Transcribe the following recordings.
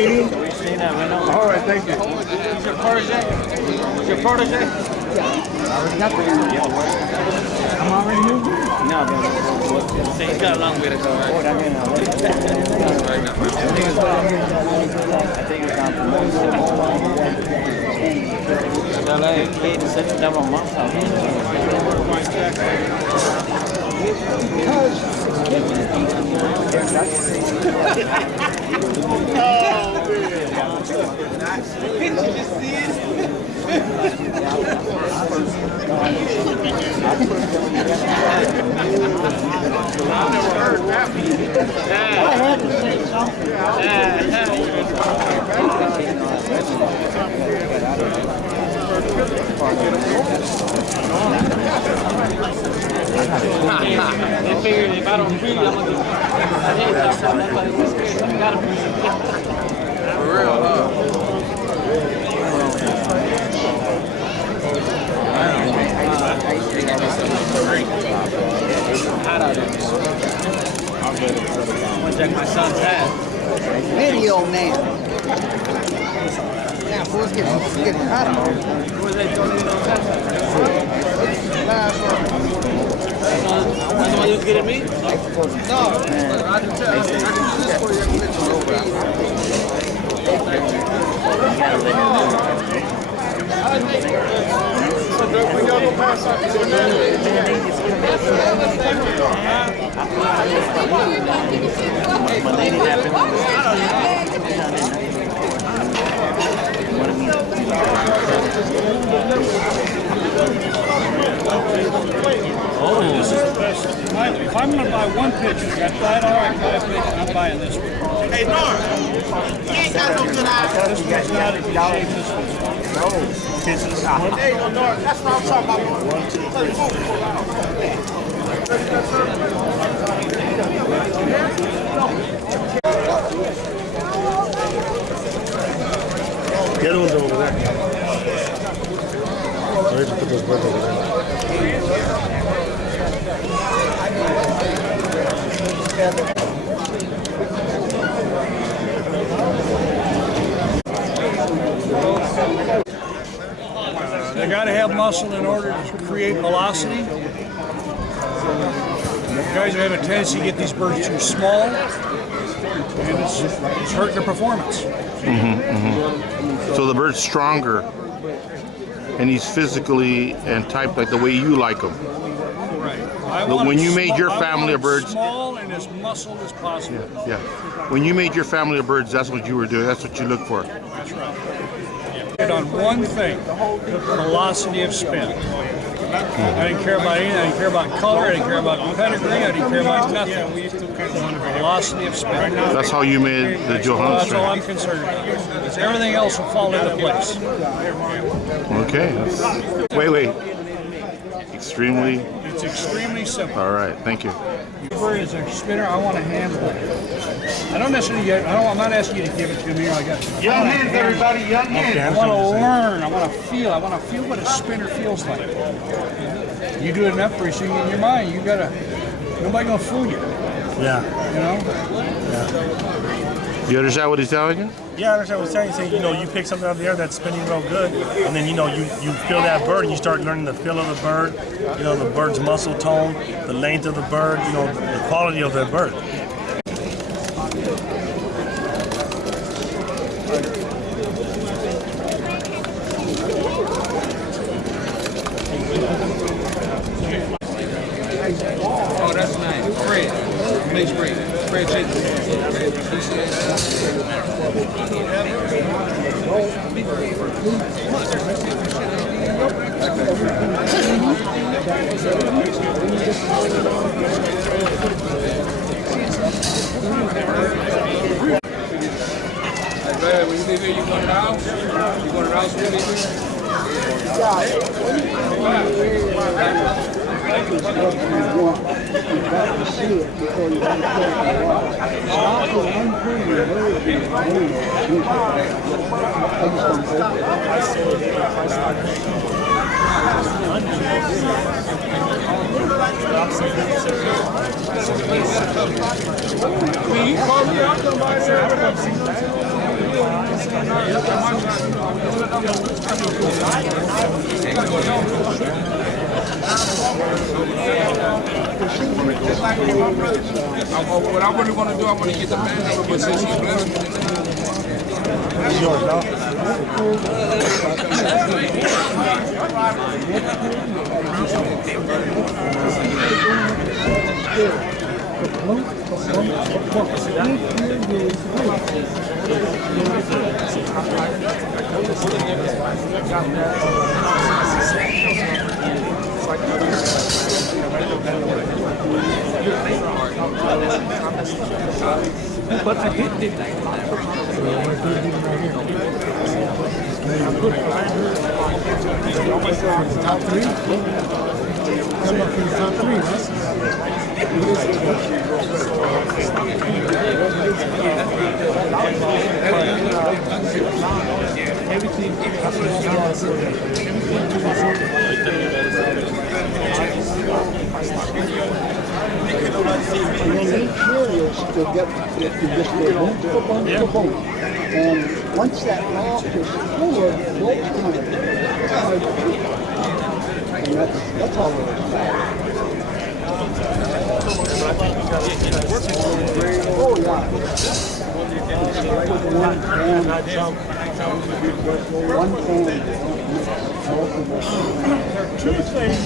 training? All right, thank you. He's your protege? He's your protege? I already got the I'm already moving? No, but he's got a long way to go, right? Oh, that means I think it's on kid such a double month. Did you just see it? I've never heard that before. I had to say something. They figured if I don't breathe, I'm gonna get. I didn't talk about that, but I gotta breathe. For real, huh? Hot out there. I'm gonna check my son's hat. Video man. Yeah, fools getting hot out here. Who was they throwing in those hats? That's the one you was getting me? No, I can tell. I can do this for we gotta go past My lady happened. Oh, this is the best. If I'm going to buy one picture, I got $5 picture, I'm buying this one. Hey, Norm, you ain't got no good eyes. This one's not as shape as this one. No. There you go, Norm. That's what I'm talking about. The other one's over there. Where's the birds over there? They got to have muscle in order to create velocity. Guys are having a tendency to get these birds too small, and it's hurting their performance. So the bird's stronger, and he's physically and typed like the way you like him. Right. When you made your family of birds, small and as muscled as possible. yeah. When you made your family of birds, that's what you were doing. That's what you look for. That's right. On one thing, velocity of spin. I didn't care about anything. I didn't care about color. I didn't care about pedigree. I didn't care about nothing. Velocity of spin. That's how you made the Johannes That's all I'm strain. concerned about. Because everything else will fall into place. Okay. Wait. Extremely. It's extremely simple. All right. Thank you. Bird is a spinner. I want to handle it. I don't necessarily get. I'm not asking you to give it to me. I got Young hands, everybody. Young hands. I want to learn. I want to feel. I want to feel what a spinner feels like. You do it enough pretty soon in your mind. You gotta. Nobody gonna fool you. Yeah. You know. You understand what he's telling you? Yeah, I understand what you're saying. You're saying, you pick something out of the air that's spinning real good, and then, you feel that bird, and you start learning the feel of the bird, the bird's muscle tone, the length of the bird, the quality of that bird. Oh, that's nice. Fred. Mixed breed. Fred chicken. Hey, when you leave here, you going to the house? You going to the house when you leave I mean, you call me, I'll come by and say, What I really want to do, I want to get the band number, but since you blessed me, It's yours, dog. Top three? Come up in the top three, huh? And then each year you'll still get, you just go boom to boom to boom. And once that loft is full of adults coming, it's hard to keep. And that's all it is. Oh, yeah. One fan. Two things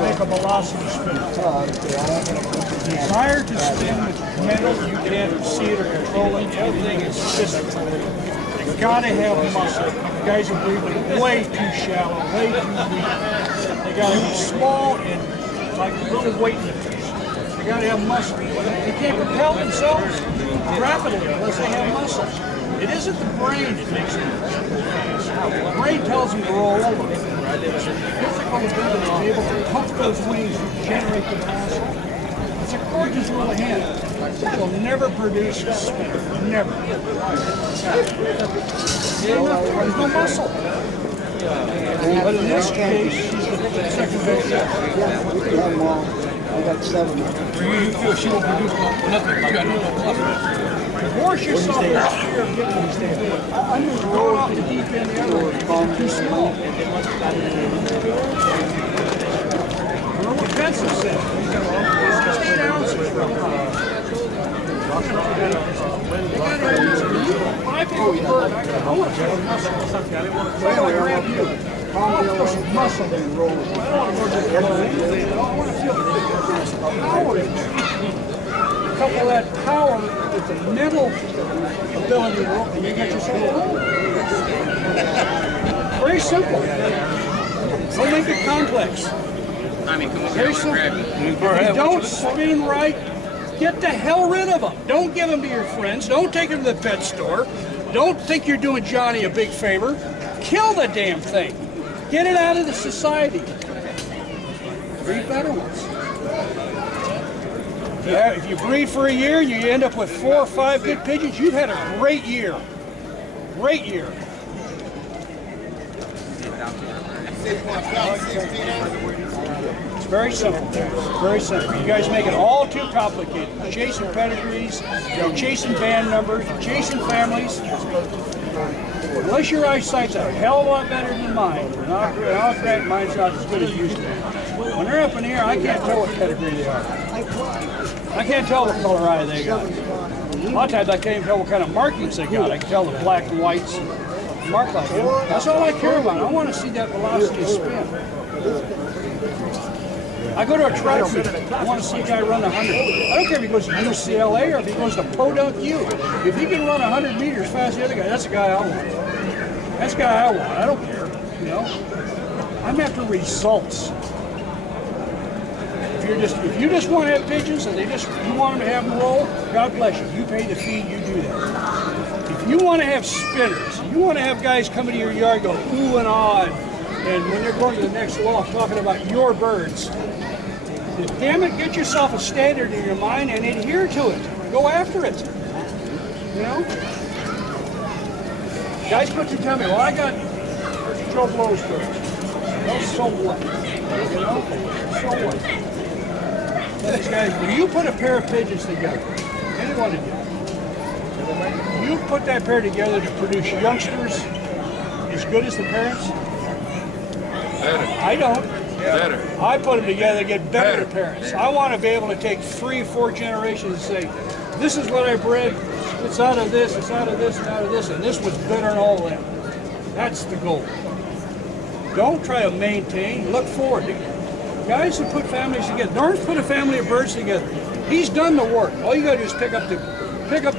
make a velocity spinner. Desire to spin with metal, you can't see it or control it. The other thing is physical. You gotta have muscle. You guys are breathing way too shallow, way too weak. They gotta be small and like little weightlifters. They gotta have muscle. They can't propel themselves rapidly unless they have muscle. It isn't the brain that makes them fast. The brain tells them to roll over. It's the physical ability to be able to pump those wings and generate the velocity. It's a gorgeous little hand. It will never produce a spin. Never. There's no muscle. But in this case, she's the second best. I got 7. you feel she will produce nothing. You got no Force yourself in fear of getting these things. I'm just going off the deep end the other way. It's too small. I know what Benson said. 16 ounces. I feel the bird. I want to feel muscle. I want to grab you. I want to feel some muscle in the roll. I want to feel the power in there. Couple that power with the mental ability, and you get yourself home. Very simple. Don't make it complex. Very simple. If you don't spin right, get the hell rid of them. Don't give them to your friends. Don't take them to the pet store. Don't think you're doing Johnny a big favor. Kill the damn thing. Get it out of the society. Breed better ones. Yeah, if you breed for a year, you end up with 4 or 5 good pigeons. You've had a great year. Great year. It's very simple. Very simple. You guys make it all too complicated. You're chasing pedigrees, you're chasing band numbers, you're chasing families. Unless your eyesight's a hell of a lot better than mine, and I'll grant mine's not as good as used to be. When they're up in the air, I can't tell what pedigree they are. I can't tell what color eye they got. A lot of times I can't even tell what kind of markings they got. I can tell the black and whites and mark like them. That's all I care about. I want to see that velocity of spin. I go to a track meet. I want to see a guy run 100. I don't care if he goes to UCLA or if he goes to Podunk U. If he can run 100 meters fast as the other guy, that's the guy I want. That's the guy I want. I don't care. You know, I'm after results. If you just want to have pigeons and you want them to have them roll, God bless you. You pay the fee, you do that. If you want to have spinners, you want to have guys come into your yard go ooh and ah, and when they're going to the next loft talking about your birds, damn it, get yourself a standard in your mind and adhere to it. Go after it. You know? Guys put to tell me, well, I got Joe Blow's birds. Well, so what? You know? So what? These guys, when you put a pair of pigeons together, any one of you, You put that pair together to produce youngsters as good as the parents? Better. I don't. Better. I put them together to get better Better. parents. I want to be able to take 3 or 4 generations and say, this is what I bred. It's out of this, it's out of this, and out of this, and this was better than all of them. That's the goal. Don't try to maintain. Look forward. Guys who put families together. Norms put a family of birds together. He's done the work. All you got to do is pick up the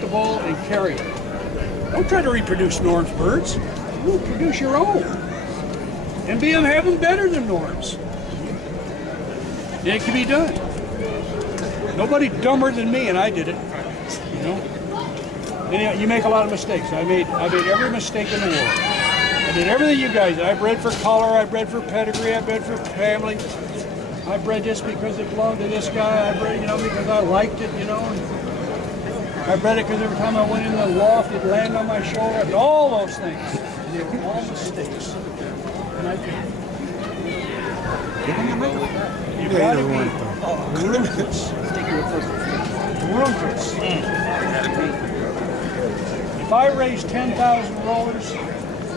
ball and carry it. Don't try to reproduce Norm's birds. You produce your own, and have them better than Norm's. It can be done. Nobody dumber than me, and I did it. You know. And you make a lot of mistakes. I made every mistake in the world. I did everything you guys did. I bred for color. I bred for pedigree. I bred for family. I bred just because it belonged to this guy. I bred, because I liked it, I bred it because every time I went in the loft, it'd land on my shoulder. I did all those things. They were all mistakes. And I did. You've got to be ruthless. Ruthless. If I raise 10,000 rollers,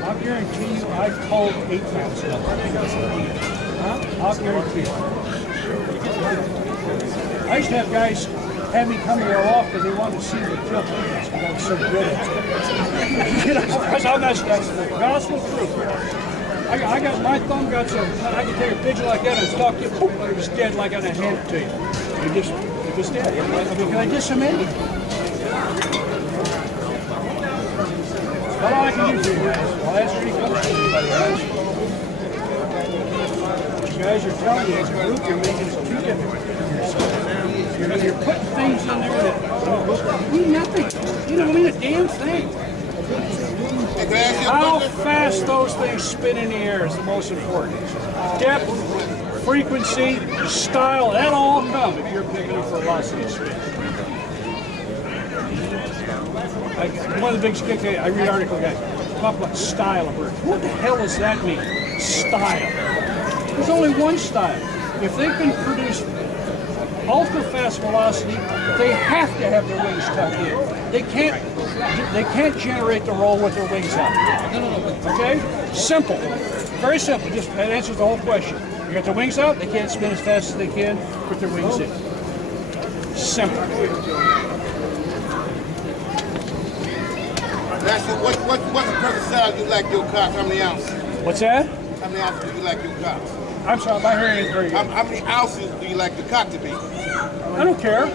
I'll guarantee you I culled 8,000. I'll guarantee it. I used to have guys have me come to their loft because they wanted to see the kill because I was so good at it. That's the gospel truth. I got my thumb got so I could take a pigeon like that and stalk it, boom, it was dead like I hand it to you. It was dead. Because I did so many. That's all I can do for you guys. I'll answer any questions anybody has. You guys are telling me as a group you're making it too difficult. You're putting things in there that mean nothing. You don't mean a damn thing. How fast those things spin in the air is the most important. Depth, frequency, style, that all come if you're picking them for velocity and spin. One of the big skicks, I read article guys talk about style of bird. What the hell does that mean? Style. There's only one style. If they can produce ultra fast velocity, they have to have their wings tucked in. They can't generate the roll with their wings out. Okay? Simple. Very simple. Just that answers the whole question. You got their wings out, they can't spin as fast as they can with their wings in. Simple. What's the perfect size you like your cocks? How many ounces? What's that? How many ounces do you like your cocks? I'm sorry, my hearing is very good. How many ounces do you like the cock to be? I don't care. I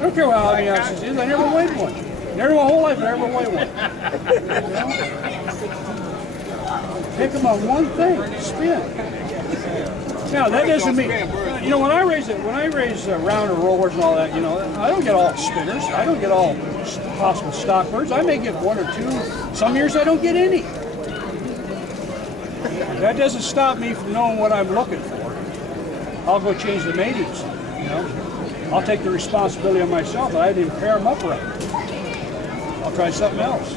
don't care how many ounces it is. I never weighed one. Never my whole life I never weighed one. Pick them on one thing, spin. Now that doesn't mean, when I raise rounder rollers and all that, I don't get all spinners. I don't get all possible stock birds. I may get 1 or 2. Some years I don't get any. That doesn't stop me from knowing what I'm looking for. I'll go change the matings. I'll take the responsibility on myself, but I didn't pair them up right. I'll try something else.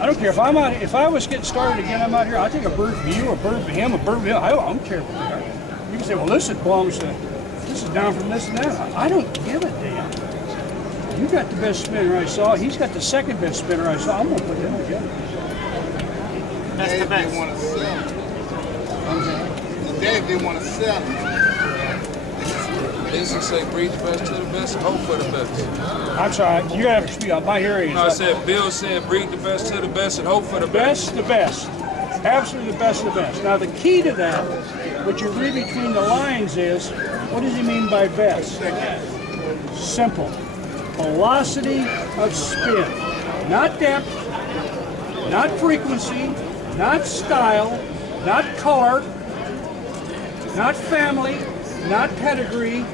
I don't care if if I was getting started again, I'm out here. I'll take a bird for you, a bird for him, a bird for him. I don't care what they are. You can say, well, this is down from this and that. I don't give a damn. You got the best spinner I saw. He's got the second best spinner I saw. I'm gonna put them together. That's the best. They want to sell it. They want to sell it. They used to say breed the best to the best and hope for the best. I'm sorry, you gotta have to speak up. My hearing is No, I said Bill said breed the best to the best and hope for the best. the best. Absolutely the best of the best. Now the key to that, what you read between the lines is, what does he mean by best? Simple. Velocity of spin. Not depth, not frequency, not style, not color, not family, not pedigree,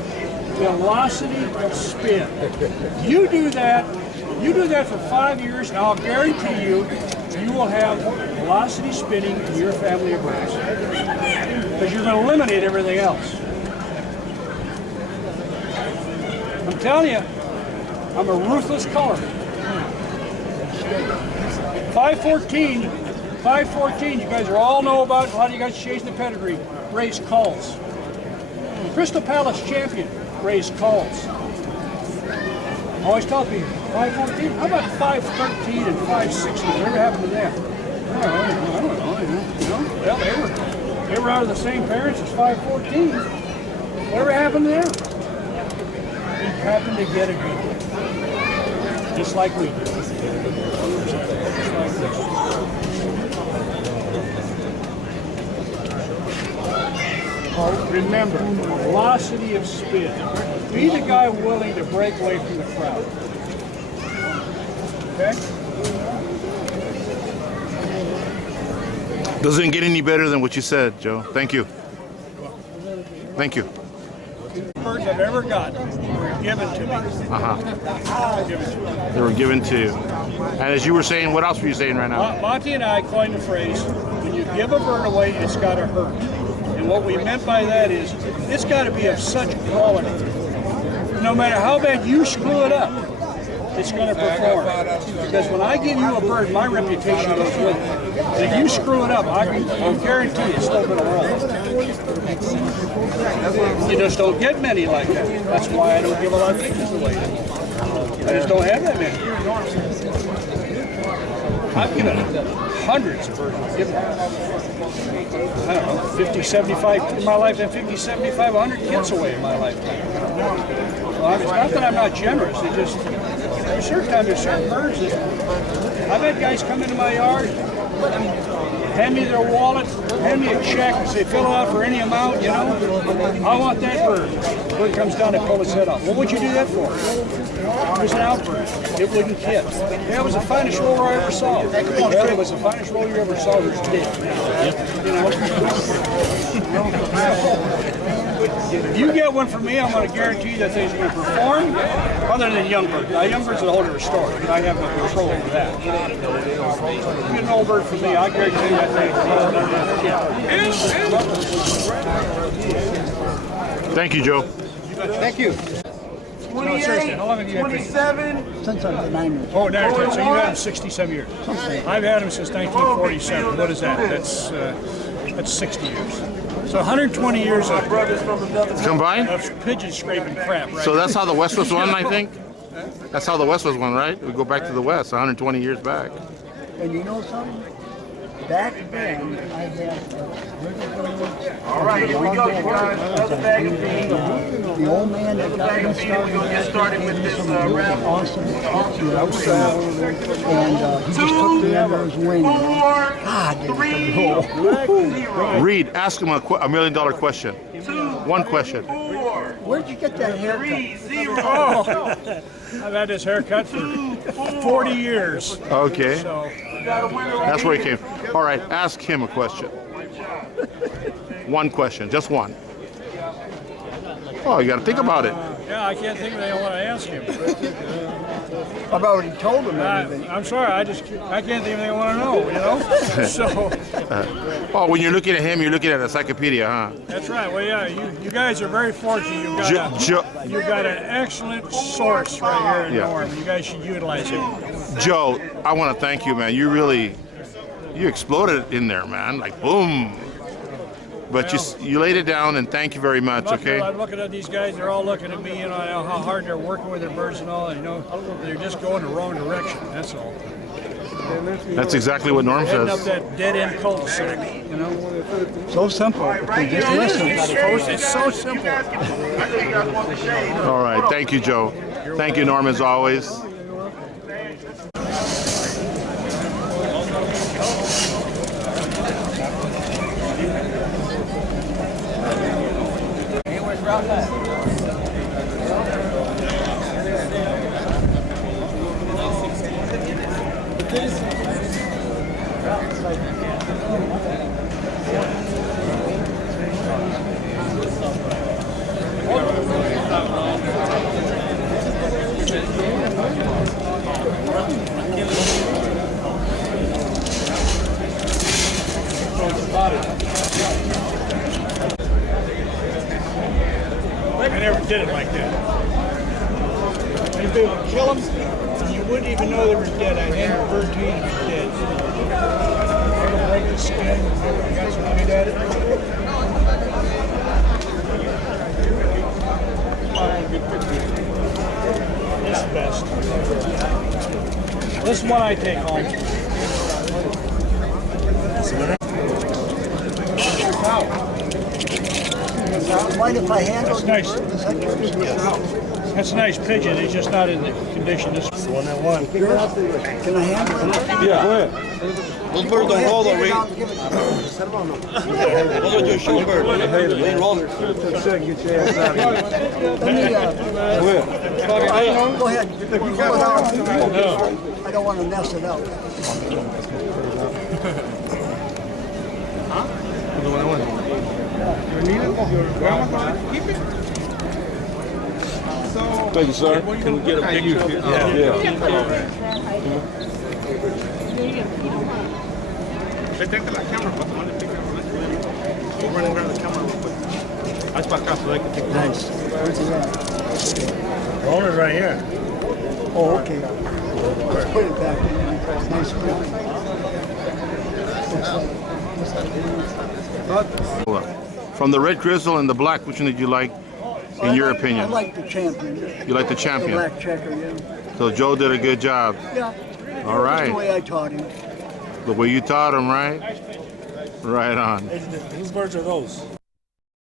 velocity of spin. You do that for 5 years, and I'll guarantee you will have velocity spinning in your family of birds. Because you're going to eliminate everything else. I'm telling you, I'm a ruthless color. 514, you guys all know about, a lot of you guys chasing the pedigree, raised culls. Crystal Palace champion raised culls. I always tell people, 514? How about 513 and 516? Whatever happened to them? I don't know. You know? Well, they were out of the same parents as 514. Whatever happened to them? He happened to get a good one. Just like we did. Just like this. Remember, velocity of spin. Be the guy willing to break away from the crowd. Okay? Doesn't get any better than what you said, Joe. Thank you. Thank you. Birds I've ever gotten were given to me. Given to me. They were given to you. And as you were saying, what else were you saying right now? Monty and I coined the phrase, when you give a bird away, it's got to hurt. And what we meant by that is, it's got to be of such quality. No matter how bad you screw it up, it's going to perform. Because when I give you a bird, my reputation goes with it. And if you screw it up, I guarantee it's still going to roll. You just don't get many like that. That's why I don't give a lot of pigeons away. I just don't have that many. I've given hundreds of birds. I've given, I don't know, 50, 75 in my lifetime, 50, 75, 100 kids away in my lifetime. Well, it's not that I'm not generous. It just, there's certain times there's certain birds that I've had guys come into my yard, hand me their wallet, hand me a check, and say fill it out for any amount, you know. I want that bird. Bird comes down and pull its head off. What would you do that for? It was an outbird. It wouldn't kid. That was the finest roller I ever saw. Well, it was the finest roller you ever saw. It was dead. You know. If you get one from me, I'm going to guarantee that thing's going to perform, other than young birds. Now, young birds are a whole different story, and I have no control over that. If you get an old bird from me, I guarantee that thing. Thank you, Joe. Thank you. No, seriously, how long have you had pigeons? Since I was 9 years old. Oh, 9 or 10. So you've had them 67 years. I've had them since 1947. What is that? That's 60 years. So 120 years of Combined? pigeon scraping crap, right? So that's how the West was won, I think? That's how the West was won, right? We go back to the West, 120 years back. And you know something? Back then, I had all right, here we go, you guys. Another bag of beans. The old man that got me started. We'll get started with this round. Awesome. And he just took me under his wing. God, Reed, ask him a $1 million question. One question. where'd you get that haircut? Oh, I've had this haircut for 40 years. Okay. So That's where he came. All right, ask him a question. One question, just one. Oh, you got to think about it. yeah, I can't think of anything I want to ask him. I've already told him everything. I'm sorry, I can't think of anything I want to know. You know. So Oh, when you're looking at him, you're looking at an encyclopedia, huh? that's right. Well, yeah, you guys are very fortunate. You've got an excellent source right here in Yeah. Norm. You guys should utilize it. Joe, I want to thank you, man. You exploded in there, man. Like, boom. But you laid it down, and thank you very much, okay? I'm looking at these guys. They're all looking at me, you know, how hard they're working with their birds and all. And, you know, they're just going the wrong direction. That's all. That's exactly what Norm Heading up says. that dead-end cul-de-sac, you know. So simple. If you just listen. It's so simple. All right, thank you, Joe. Thank you, Norm, as always. I never did it like that. If they would kill them, you wouldn't even know they were dead. I'd hand the bird to you and it's dead. I would break the skin. You guys are good at it. It's the best. This is what I take home. Mind if I handle That's nice. it? That's a nice pigeon. It's just not in the condition. This The one that won. Can I handle it? Yeah, go ahead. Those birds don't roll though, Reed. Those are just show birds. They roll. Let me, go ahead. I don't want to mess it up. Thank you, sir. Can we get a picture? Yeah. Detecta la cámara para tomar el picture. We're running around the camera real quick. That's para acá, so they can take it. Nice. Where's he at? The owner's right here. Oh, okay. Let's put it back in. Nice print. From the red grizzle and the black, which one did you like, in your I opinion? like the champion. You like the The champion. black checker, yeah. So Joe did a good job. Yeah. All That's the right. way I taught him. The way you taught him, right? Right on. Whose birds are those?